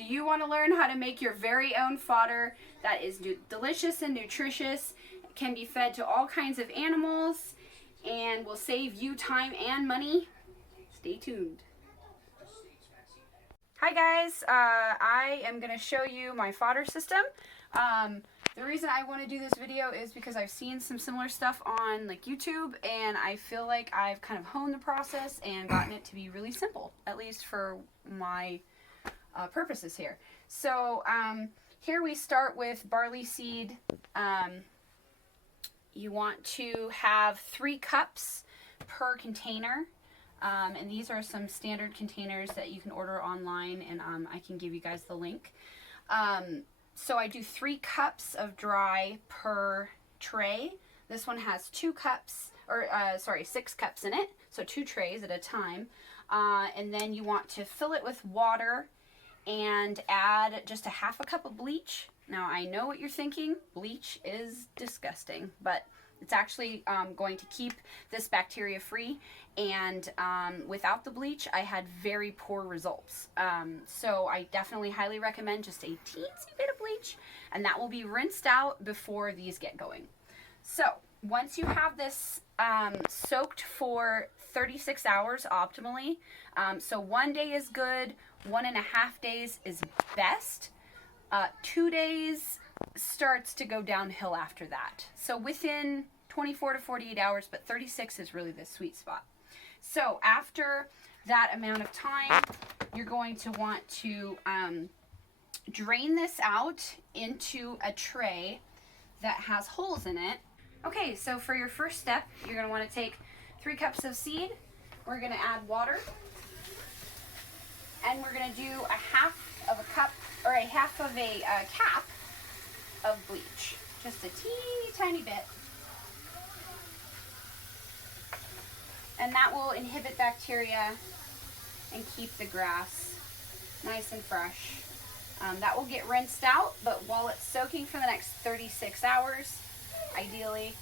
Do you want to learn how to make your very own fodder that is delicious and nutritious, can be fed to all kinds of animals, and will save you time and money? Stay tuned. Hi guys, I am going to show you my fodder system. The reason I want to do this video is because I've seen some similar stuff on like YouTube, and I feel like I've kind of honed the process and gotten it to be really simple, at least for my purposes here. So here we start with barley seed. You want to have 3 cups per container. And these are some standard containers that you can order online, and I can give you guys the link. So I do 3 cups of dry per tray. This one has 2 cups, or 6 cups in it, so 2 trays at a time. And then you want to fill it with water and add just a half a cup of bleach. Now I know what you're thinking, bleach is disgusting, but it's actually going to keep this bacteria free, and without the bleach I had very poor results. So I definitely highly recommend just a teensy bit of bleach, and that will be rinsed out before these get going. So once you have this soaked for 36 hours optimally, so 1 day is good, 1.5 days is best, 2 days starts to go downhill after that. So within 24 to 48 hours, but 36 is really the sweet spot. So after that amount of time, you're going to want to drain this out into a tray that has holes in it. Okay, so for your first step, you're going to want to take 3 cups of seed. We're going to add water, and we're going to do a half of a cup, or a half of a cap of bleach, just a teeny tiny bit, and that will inhibit bacteria and keep the grass nice and fresh. That will get rinsed out, but while it's soaking for the next 36 hours, ideally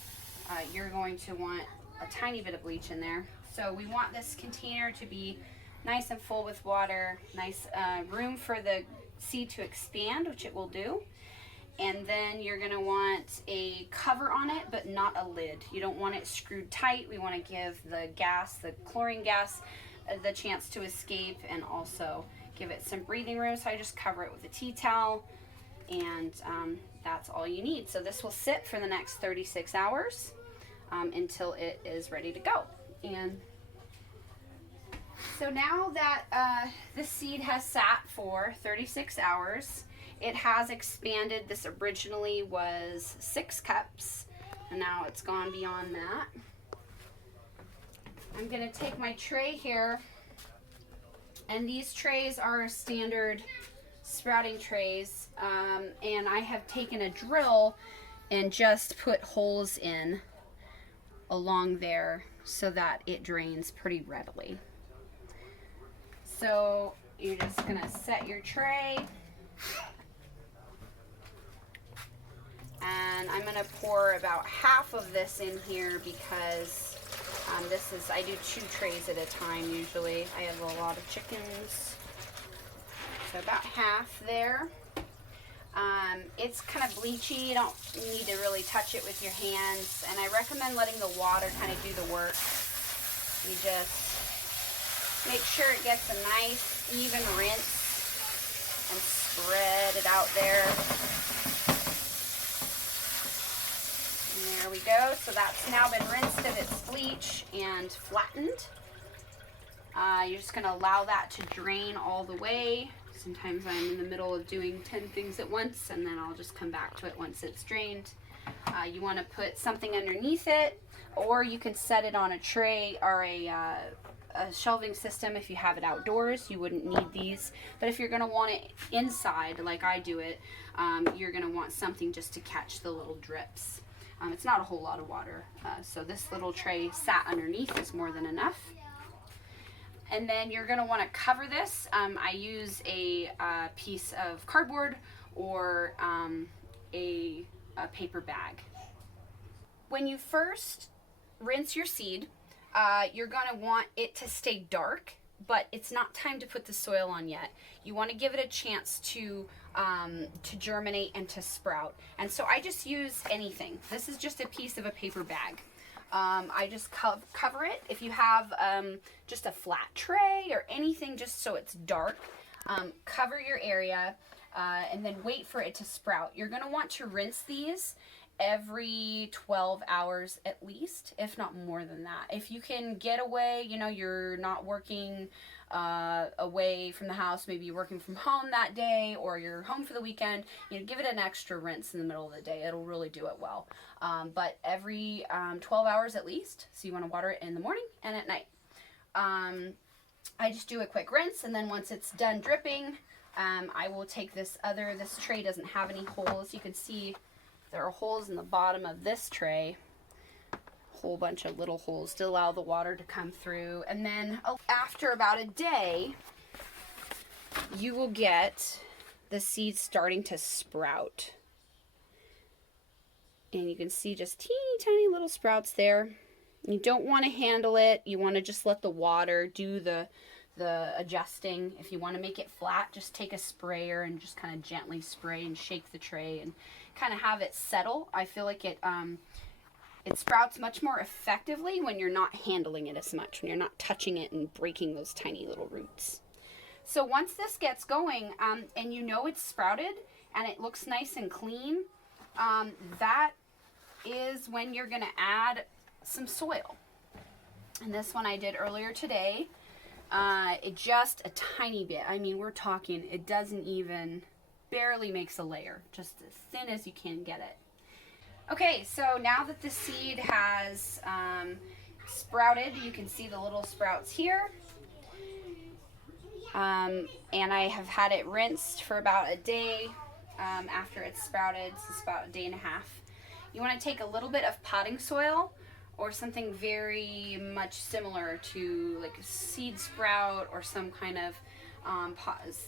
you're going to want a tiny bit of bleach in there. So we want this container to be nice and full with water, nice room for the seed to expand, which it will do. And then you're going to want a cover on it, but not a lid. You don't want it screwed tight. We want to give the gas, the chlorine gas, the chance to escape, and also give it some breathing room. So I just cover it with a tea towel, and that's all you need. So this will sit for the next 36 hours until it is ready to go. And so now that the seed has sat for 36 hours, it has expanded. This originally was 6 cups, and now it's gone beyond that. I'm going to take my tray here, and these trays are standard sprouting trays, and I have taken a drill and just put holes in along there so that it drains pretty readily. So you're just going to set your tray, and I'm going to pour about half of this in here because I do 2 trays at a time usually. I have a lot of chickens. So about half there. It's kind of bleachy. You don't need to really touch it with your hands, and I recommend letting the water kind of do the work. You just make sure it gets a nice even rinse and spread it out there. And there we go. So that's now been rinsed of its bleach and flattened. You're just going to allow that to drain all the way. Sometimes I'm in the middle of doing 10 things at once, and then I'll just come back to it once it's drained. You want to put something underneath it, or you can set it on a tray or a shelving system. If you have it outdoors, you wouldn't need these, but if you're going to want it inside like I do it, you're going to want something just to catch the little drips. It's not a whole lot of water, so this little tray sat underneath is more than enough. And then you're going to want to cover this. I use a piece of cardboard or a paper bag. When you first rinse your seed, you're going to want it to stay dark but it's not time to put the soil on yet. You want to give it a chance to germinate and to sprout. And so I just use anything. This is just a piece of a paper bag. I just cover it. If you have just a flat tray or anything just so it's dark, cover your area and then wait for it to sprout. You're going to want to rinse these every 12 hours at least, if not more than that. If you can get away, you know, you're not working away from the house, maybe you're working from home that day or you're home for the weekend, you know, give it an extra rinse in the middle of the day. It'll really do it well. But every 12 hours at least, so you want to water it in the morning and at night. I just do a quick rinse, and then once it's done dripping, I will take this tray doesn't have any holes. You can see there are holes in the bottom of this tray, a whole bunch of little holes to allow the water to come through. And then after about a day, you will get the seeds starting to sprout. And you can see just teeny tiny little sprouts there. You don't want to handle it. You want to just let the water do the adjusting. If you want to make it flat, just take a sprayer and just kind of gently spray and shake the tray and kind of have it settle. I feel like it sprouts much more effectively when you're not handling it as much, when you're not touching it and breaking those tiny little roots. So once this gets going, and you know it's sprouted and it looks nice and clean, that is when you're going to add some soil. And this one I did earlier today. It just a tiny bit. I mean, we're talking, it doesn't even, barely makes a layer, just as thin as you can get it. Okay, so now that the seed has sprouted, you can see the little sprouts here. And I have had it rinsed for about a day after it's sprouted. So it's about a day and a half. You want to take a little bit of potting soil or something very much similar to like a seed sprout or some kind of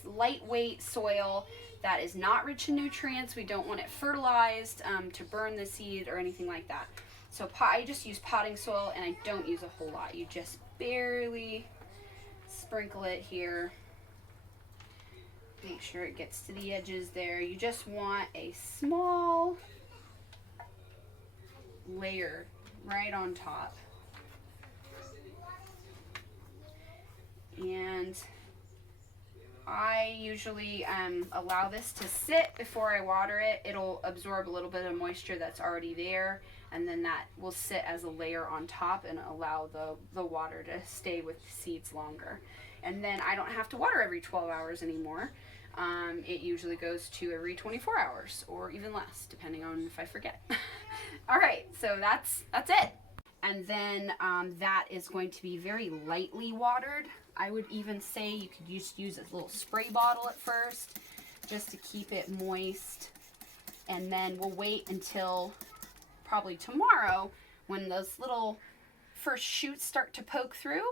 lightweight soil that is not rich in nutrients. We don't want it fertilized to burn the seed or anything like that. So I just use potting soil, and I don't use a whole lot. You just barely sprinkle it here. Make sure it gets to the edges there. You just want a small layer right on top. And I usually allow this to sit before I water it. It'll absorb a little bit of moisture that's already there, and then that will sit as a layer on top and allow the water to stay with the seeds longer. And then I don't have to water every 12 hours anymore. It usually goes to every 24 hours or even less, depending on if I forget. All right, so that's it. And then that is going to be very lightly watered. I would even say you could use a little spray bottle at first just to keep it moist. And then we'll wait until probably tomorrow when those little first shoots start to poke through.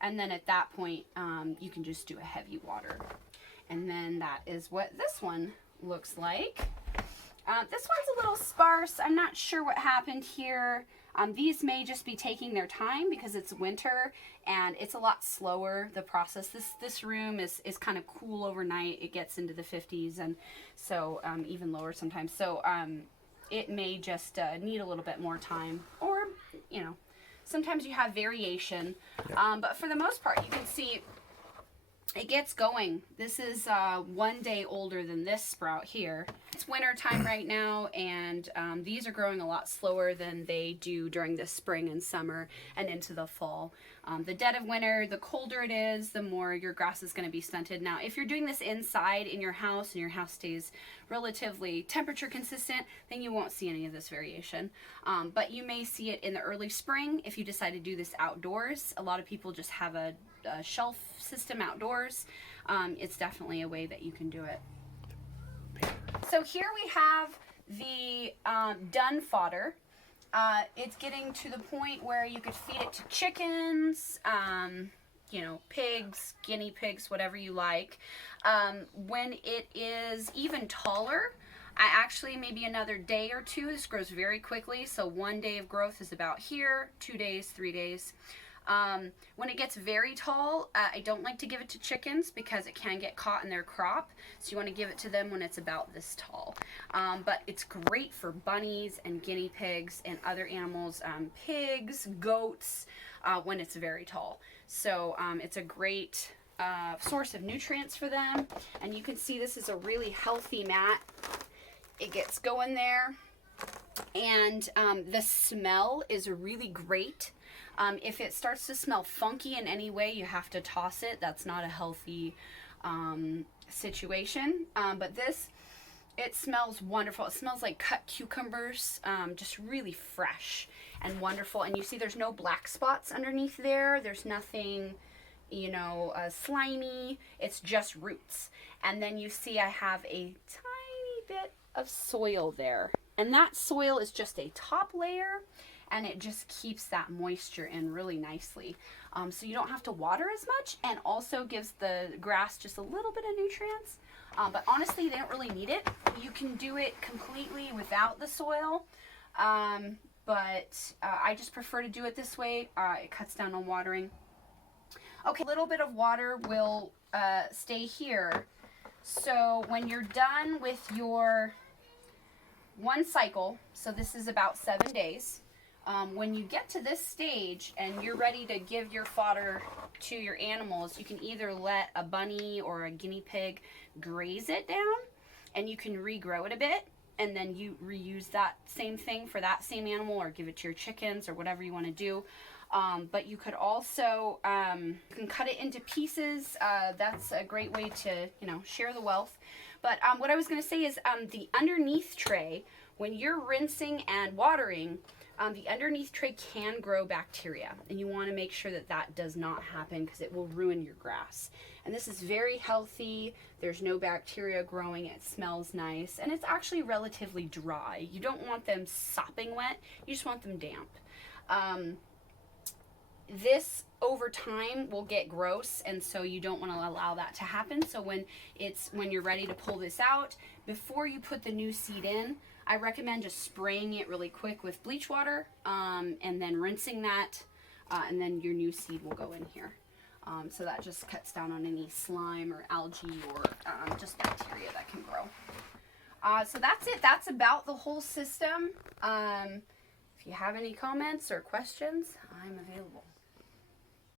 And then at that point, you can just do a heavy water. And then that is what this one looks like. This one's a little sparse. I'm not sure what happened here. These may just be taking their time because it's winter and it's a lot slower, the process. This room is kind of cool overnight. It gets into the 50s, and so even lower sometimes. So it may just need a little bit more time, or, you know, sometimes you have variation. Yeah. But for the most part, you can see it gets going. This is 1 day older than this sprout here. It's winter time right now, and these are growing a lot slower than they do during the spring and summer and into the fall. The dead of winter, the colder it is, the more your grass is going to be stunted. Now, if you're doing this inside in your house and your house stays relatively temperature consistent, then you won't see any of this variation. But you may see it in the early spring if you decide to do this outdoors. A lot of people just have a shelf system outdoors. It's definitely a way that you can do it. So here we have the done fodder. It's getting to the point where you could feed it to chickens, you know, pigs, guinea pigs, whatever you like. When it is even taller, I actually maybe another day or two. This grows very quickly, so 1 day of growth is about here, 2 days, 3 days. When it gets very tall, I don't like to give it to chickens because it can get caught in their crop. So you want to give it to them when it's about this tall. But it's great for bunnies and guinea pigs and other animals, pigs, goats, when it's very tall. So it's a great source of nutrients for them. And you can see this is a really healthy mat. It gets going there. And the smell is really great. If it starts to smell funky in any way, you have to toss it. That's not a healthy situation. But this, it smells wonderful. It smells like cut cucumbers, just really fresh and wonderful. And you see there's no black spots underneath there. There's nothing, you know, slimy. It's just roots. And then you see I have a tiny bit of soil there. And that soil is just a top layer, and it just keeps that moisture in really nicely. So you don't have to water as much, and also gives the grass just a little bit of nutrients. But honestly, they don't really need it. You can do it completely without the soil. But I just prefer to do it this way. It cuts down on watering. Okay, a little bit of water will stay here. So when you're done with your one cycle, so this is about 7 days, when you get to this stage and you're ready to give your fodder to your animals, you can either let a bunny or a guinea pig graze it down, and you can regrow it a bit, and then you reuse that same thing for that same animal, or give it to your chickens or whatever you want to do. But you could also, you can cut it into pieces. That's a great way to, you know, share the wealth. But what I was going to say is the underneath tray, when you're rinsing and watering, the underneath tray can grow bacteria. And you want to make sure that that does not happen, because it will ruin your grass. And this is very healthy. There's no bacteria growing. It smells nice. And it's actually relatively dry. You don't want them sopping wet. You just want them damp. This over time will get gross, and so you don't want to allow that to happen. So when you're ready to pull this out, before you put the new seed in, I recommend just spraying it really quick with bleach water, and then rinsing that, and then your new seed will go in here. So that just cuts down on any slime or algae or just bacteria that can grow. So that's it. That's about the whole system. If you have any comments or questions, I'm available.